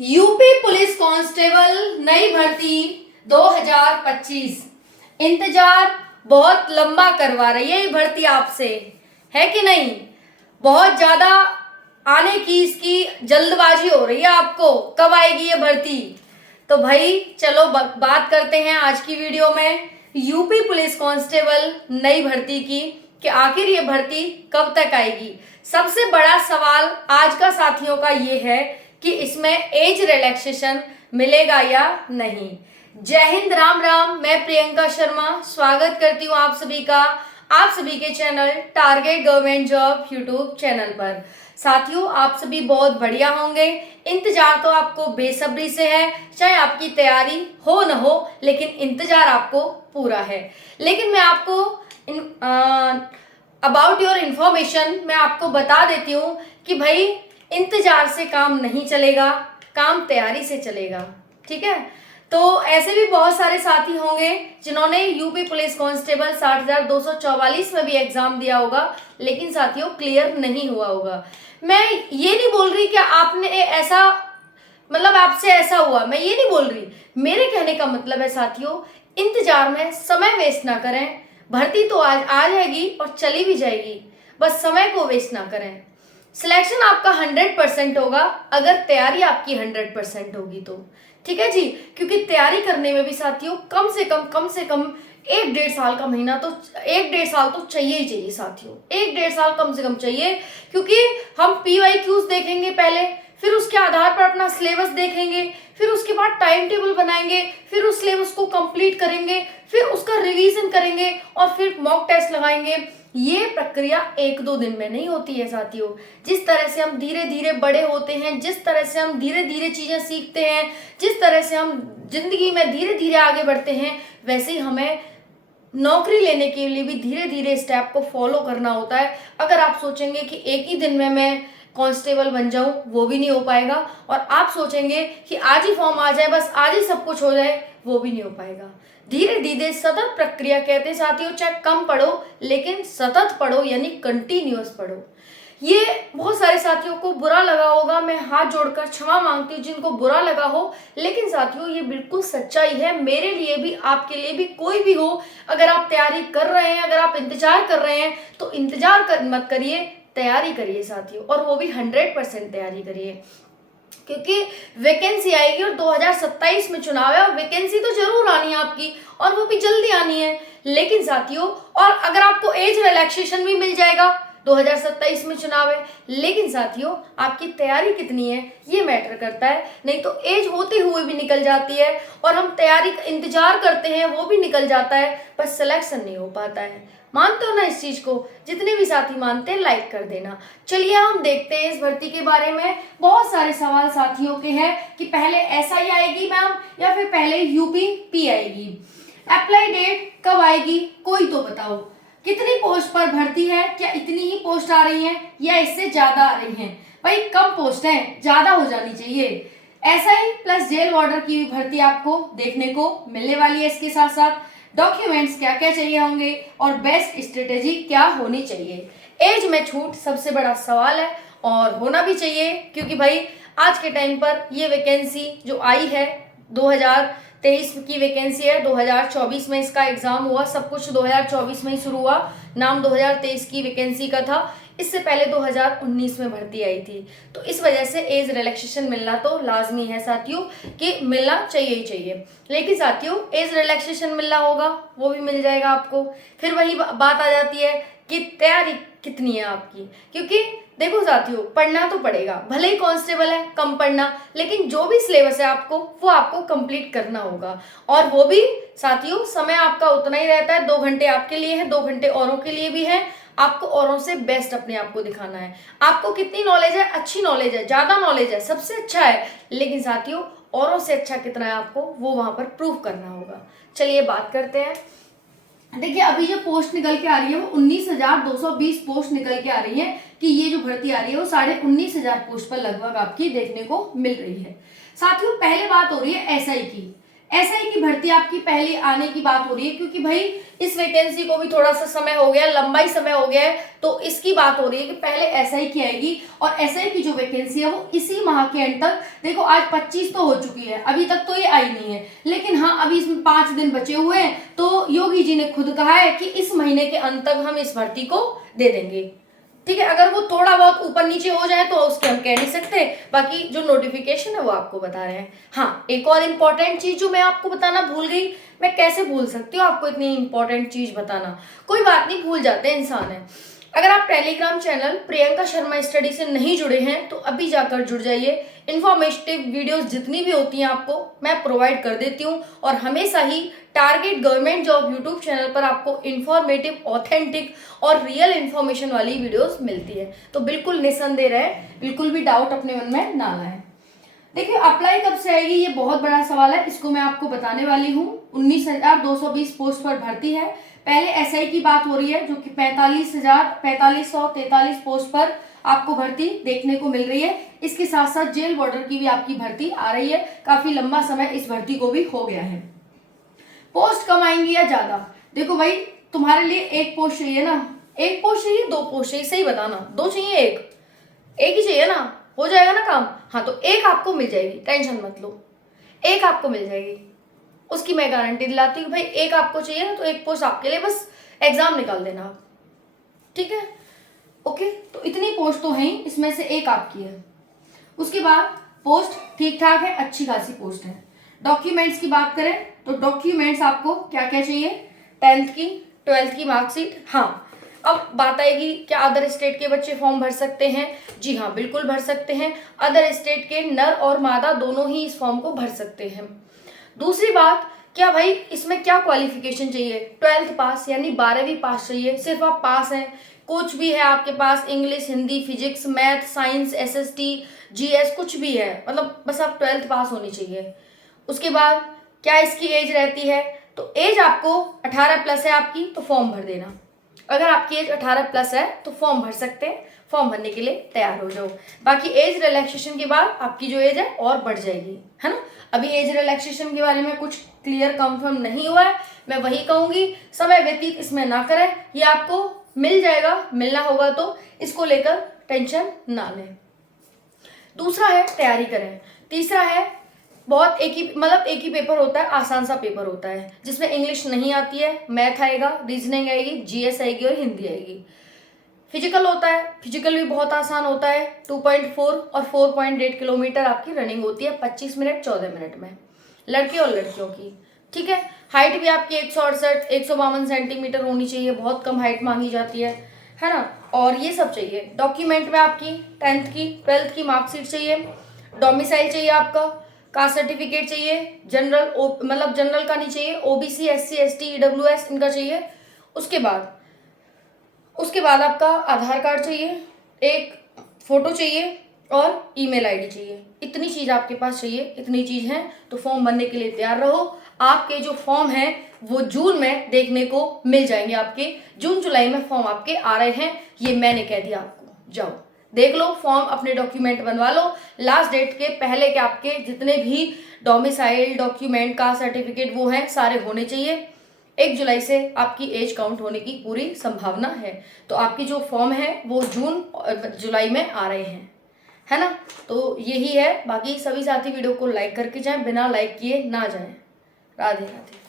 UP police constable नई भर्ती 2025। इंतजार बहुत लंबा करवा रही है ये भर्ती आपसे, है कि नहीं? बहुत ज्यादा आने की इसकी जल्दबाजी हो रही है आपको, कब आएगी ये भर्ती? तो भाई चलो बात करते हैं आज की वीडियो में यूपी पुलिस कांस्टेबल नई भर्ती की कि आखिर ये भर्ती कब तक आएगी। सबसे बड़ा सवाल आज का साथियों का ये है कि इसमें एज रिलैक्सेशन मिलेगा या नहीं। जय हिंद, राम राम। मैं प्रियंका शर्मा स्वागत करती हूँ आप सभी का, आप सभी के channel target government job YouTube channel पर। साथियों आप सभी बहुत बढ़िया होंगे, इंतजार तो आपको बेसब्री से है, चाहे आपकी तैयारी हो न हो लेकिन इंतजार आपको पूरा है। लेकिन मैं आपको अबाउट योर इंफॉर्मेशन मैं आपको बता देती हूँ कि भाई इंतजार से काम नहीं चलेगा, काम तैयारी से चलेगा, ठीक है? तो ऐसे भी बहुत सारे साथी होंगे जिन्होंने यूपी पुलिस कांस्टेबल 60,244 में भी एग्जाम दिया होगा लेकिन साथियों क्लियर नहीं हुआ होगा। मैं ये नहीं बोल रही कि आपने ऐसा मतलब आपसे ऐसा हुआ, मैं ये नहीं बोल रही। मेरे कहने का मतलब है साथियों, इंतजार में समय वेस्ट ना करें। भर्ती तो आज आ जाएगी और चली भी जाएगी, बस समय को वेस्ट ना करें। सिलेक्शन आपका 100% होगा अगर तैयारी आपकी 100% होगी तो, ठीक है जी? क्योंकि तैयारी करने में भी साथियों कम से कम 1-1.5 साल का महीना तो 1-1.5 साल तो चाहिए ही चाहिए साथियों, 1-1.5 साल कम से कम चाहिए। क्योंकि हम PYQs देखेंगे पहले, फिर उसके आधार पर अपना सिलेबस देखेंगे, फिर उसके बाद टाइम टेबल बनाएंगे, फिर उस सिलेबस को कंप्लीट करेंगे, फिर उसका रिवीजन करेंगे और फिर मॉक टेस्ट लगाएंगे। ये प्रक्रिया 1-2 दिन में नहीं होती है साथियों। जिस तरह से हम धीरे धीरे बड़े होते हैं, जिस तरह से हम धीरे धीरे चीजें सीखते हैं, जिस तरह से हम जिंदगी में धीरे धीरे आगे बढ़ते हैं, वैसे ही हमें नौकरी लेने के लिए भी धीरे धीरे स्टेप को फॉलो करना होता है। अगर आप सोचेंगे कि एक ही दिन में मैं कांस्टेबल बन जाऊं, वो भी नहीं हो पाएगा। और आप सोचेंगे कि आज ही फॉर्म आ जाए, बस आज ही सब कुछ हो जाए, वो भी नहीं हो पाएगा। धीरे धीरे सतत प्रक्रिया कहते हैं साथियों, चाहे कम पढ़ो लेकिन सतत पढ़ो, यानी कंटिन्यूअस पढ़ो। ये बहुत सारे साथियों को बुरा लगा होगा, मैं हाथ जोड़कर क्षमा मांगती हूँ जिनको बुरा लगा हो, लेकिन साथियों ये बिल्कुल सच्चाई है, मेरे लिए भी, आपके लिए भी, कोई भी हो। अगर आप तैयारी कर रहे हैं, अगर आप इंतजार कर रहे हैं तो इंतजार मत करिए, तैयारी करिए साथियों, और वो भी 100% तैयारी करिए। क्योंकि वैकेंसी आएगी और 2027 में चुनाव है और वैकेंसी तो जरूर आनी है आपकी, और वो भी जल्दी आनी है। लेकिन साथियों, और अगर आपको एज रिलैक्सेशन भी मिल जाएगा, 2027 में चुनाव है, लेकिन साथियों आपकी तैयारी कितनी है ये मैटर करता है। नहीं तो एज होते हुए भी निकल जाती है और हम तैयारी का इंतजार करते हैं, वो भी निकल जाता है, पर सिलेक्शन नहीं हो पाता है। मानते हो ना इस चीज को? जितने भी साथी मानते हैं लाइक कर देना। चलिए हम देखते हैं इस भर्ती के बारे में। बहुत सारे सवाल साथियों के हैं कि पहले SI आएगी मैम या फिर पहले UP आएगी, अप्लाई डेट कब आएगी, कोई तो बताओ। कितनी पोस्ट पर भर्ती है, क्या इतनी ही पोस्ट आ रही हैं या इससे ज्यादा आ रही हैं? भाई कम पोस्ट है, ज्यादा हो जानी चाहिए। SI प्लस जेल वार्डर की भी भर्ती आपको देखने को मिलने वाली है। इसके साथ साथ डॉक्यूमेंट्स क्या क्या चाहिए होंगे और बेस्ट स्ट्रेटेजी क्या होनी चाहिए। एज में छूट सबसे बड़ा सवाल है और होना भी चाहिए, क्योंकि भाई आज के टाइम पर ये वैकेंसी जो आई है 2023 की वैकेंसी है, 2024 में इसका एग्जाम हुआ, सब कुछ 2024 में ही शुरू हुआ, नाम 2023 की वैकेंसी का था। इससे पहले 2019 में भर्ती आई थी, तो इस वजह से एज रिलैक्सेशन मिलना तो लाजमी है साथियों, कि मिलना चाहिए ही चाहिए। लेकिन साथियों एज रिलैक्सेशन मिलना होगा, वो भी मिल जाएगा आपको। फिर वही बात आ जाती है कि तैयारी कितनी है आपकी। क्योंकि देखो साथियों, पढ़ना तो पड़ेगा, भले ही कांस्टेबल है कम पढ़ना, लेकिन जो भी सिलेबस है आपको वो आपको कंप्लीट करना होगा। और वो भी साथियों समय आपका उतना ही रहता है, 2 घंटे आपके लिए है, 2 घंटे औरों के लिए भी है। आपको औरों से बेस्ट अपने आप को दिखाना है। आपको कितनी नॉलेज है, अच्छी नॉलेज है, ज्यादा नॉलेज है, सबसे अच्छा है, लेकिन साथियों औरों से अच्छा कितना है आपको वो वहां पर प्रूव करना होगा। चलिए बात करते हैं। देखिए अभी जो पोस्ट निकल के आ रही है वो 19,220 पोस्ट निकल के आ रही है, कि ये जो भर्ती आ रही है वो 19,500 पोस्ट पर लगभग आपकी देखने को मिल रही है। साथियों पहले बात हो रही है SI की। एसआई की भर्ती आपकी पहले आने की बात हो रही है, क्योंकि भाई इस वैकेंसी को भी थोड़ा सा समय हो गया, लंबा ही समय हो गया है, तो इसकी बात हो रही है कि पहले एसआई की आएगी। और एसआई की जो वैकेंसी है वो इसी माह के एंड तक, देखो आज 25 तो हो चुकी है, अभी तक तो ये आई नहीं है, लेकिन हाँ अभी इसमें 5 दिन बचे हुए हैं, तो योगी जी ने खुद कहा है कि इस महीने के अंत तक हम इस भर्ती को दे देंगे। ठीक है, अगर वो थोड़ा बहुत ऊपर नीचे हो जाए तो उसके हम कह नहीं सकते, बाकी जो नोटिफिकेशन है वो आपको बता रहे हैं। हाँ, एक और इम्पोर्टेंट चीज जो मैं आपको बताना भूल गई, मैं कैसे भूल सकती हूँ आपको इतनी इंपॉर्टेंट चीज बताना, कोई बात नहीं, भूल जाते हैं इंसान है। अगर आप Telegram channel Priyanka Sharma study से नहीं जुड़े हैं तो अभी जाकर जुड़ जाइए। इन्फॉर्मेटिव वीडियोस जितनी भी होती हैं आपको मैं प्रोवाइड कर देती हूँ, और हमेशा ही target government job YouTube channel पर आपको इन्फॉर्मेटिव, ऑथेंटिक और रियल इन्फॉर्मेशन वाली वीडियोस मिलती है। तो बिल्कुल निसंदेह रहे, बिल्कुल भी डाउट अपने मन में ना लाए। देखिए, अप्लाई कब से आएगी ये बहुत बड़ा सवाल है, इसको मैं आपको बताने वाली हूँ। 19,220 पोस्ट पर भर्ती है। पहले एसआई की बात हो रही है जो कि 45,43 पोस्ट पर आपको भर्ती देखने को मिल रही है। इसके साथ साथ जेल बॉर्डर की भी आपकी भर्ती आ रही है, काफी लंबा समय इस भर्ती को भी हो गया है। पोस्ट कम आएंगी या ज्यादा? देखो भाई, तुम्हारे लिए एक पोस्ट चाहिए ना, एक पोस्ट चाहिए, दो पोस्ट चाहिए, सही बताना, दो चाहिए, एक ही चाहिए ना, हो जाएगा ना काम? हाँ, तो एक आपको मिल जाएगी, टेंशन मत लो, एक आपको मिल जाएगी, उसकी मैं गारंटी दिलाती हूँ। भाई एक आपको चाहिए ना, तो एक पोस्ट आपके लिए, बस एग्जाम निकाल देना आप, ठीक है? ओके, तो इतनी पोस्ट तो है, इसमें से एक आपकी है। उसके बाद पोस्ट ठीक ठाक है, अच्छी खासी पोस्ट है। डॉक्यूमेंट्स की बात करें तो डॉक्यूमेंट्स आपको क्या क्या चाहिए? 10th की, 12th की मार्कशीट। हाँ, अब बात आएगी क्या अदर स्टेट के बच्चे फॉर्म भर सकते हैं? जी हाँ, बिल्कुल भर सकते हैं। अदर स्टेट के नर और मादा दोनों ही इस फॉर्म को भर सकते हैं। दूसरी बात, क्या भाई इसमें क्या क्वालिफिकेशन चाहिए? 12th पास यानी 12वीं पास चाहिए, सिर्फ आप पास हैं, कुछ भी है आपके पास, English, Hindi, physics, math, science, SST, GS, कुछ भी है, मतलब बस आप 12th पास होनी चाहिए। उसके बाद क्या इसकी एज रहती है? तो एज आपको 18 प्लस है आपकी, तो फॉर्म भर देना। अगर आपकी एज 18 प्लस है तो फॉर्म भर सकते हैं, फॉर्म भरने के लिए तैयार हो जाओ। बाकी एज रिलैक्सेशन के बाद आपकी जो एज है और बढ़ जाएगी, है ना? अभी एज रिलैक्सेशन के बारे में कुछ क्लियर कंफर्म नहीं हुआ है, मैं वही कहूंगी, समय व्यतीत इसमें ना करें, ये आपको मिल जाएगा, मिलना होगा, तो इसको लेकर टेंशन ना लें। दूसरा है तैयारी करें। तीसरा है बहुत एक ही पेपर होता है, आसान सा पेपर होता है, जिसमें इंग्लिश नहीं आती है, मैथ आएगा, रीजनिंग आएगी, जीएस आएगी और हिंदी आएगी। फिजिकल होता है, फिजिकल भी बहुत आसान होता है, 2.4 और 4.8 किलोमीटर आपकी रनिंग होती है 25 मिनट 14 मिनट में, लड़के और लड़कियों की। ठीक है, हाइट भी आपकी 152 सेंटीमीटर होनी चाहिए, बहुत कम हाइट मांगी जाती है ना? और ये सब चाहिए। डॉक्यूमेंट में आपकी 10th की, 12th की मार्कशीट चाहिए, डोमिसाइल चाहिए आपका, कास्ट सर्टिफिकेट चाहिए, जनरल का नहीं चाहिए, ओबीसी, एससी, एसटी, ईडब्ल्यूएस इनका चाहिए। उसके बाद आपका आधार कार्ड चाहिए, एक फोटो चाहिए और ईमेल आईडी चाहिए। इतनी चीज आपके पास चाहिए, इतनी चीज है, तो फॉर्म भरने के लिए तैयार रहो। आपके जो फॉर्म है वो जून में देखने को मिल जाएंगे, आपके जून जुलाई में फॉर्म आपके आ रहे हैं, ये मैंने कह दिया आपको। जाओ देख लो फॉर्म, अपने डॉक्यूमेंट बनवा लो, लास्ट डेट के पहले के आपके जितने भी डोमिसाइल डॉक्यूमेंट का सर्टिफिकेट वो है सारे होने चाहिए। 1 जुलाई से आपकी एज काउंट होने की पूरी संभावना है, तो आपकी जो फॉर्म है वो जून जुलाई में आ रहे हैं, है ना? तो यही है, बाकी सभी साथी वीडियो को लाइक करके जाएं, बिना लाइक किए ना जाएं। राधे राधे।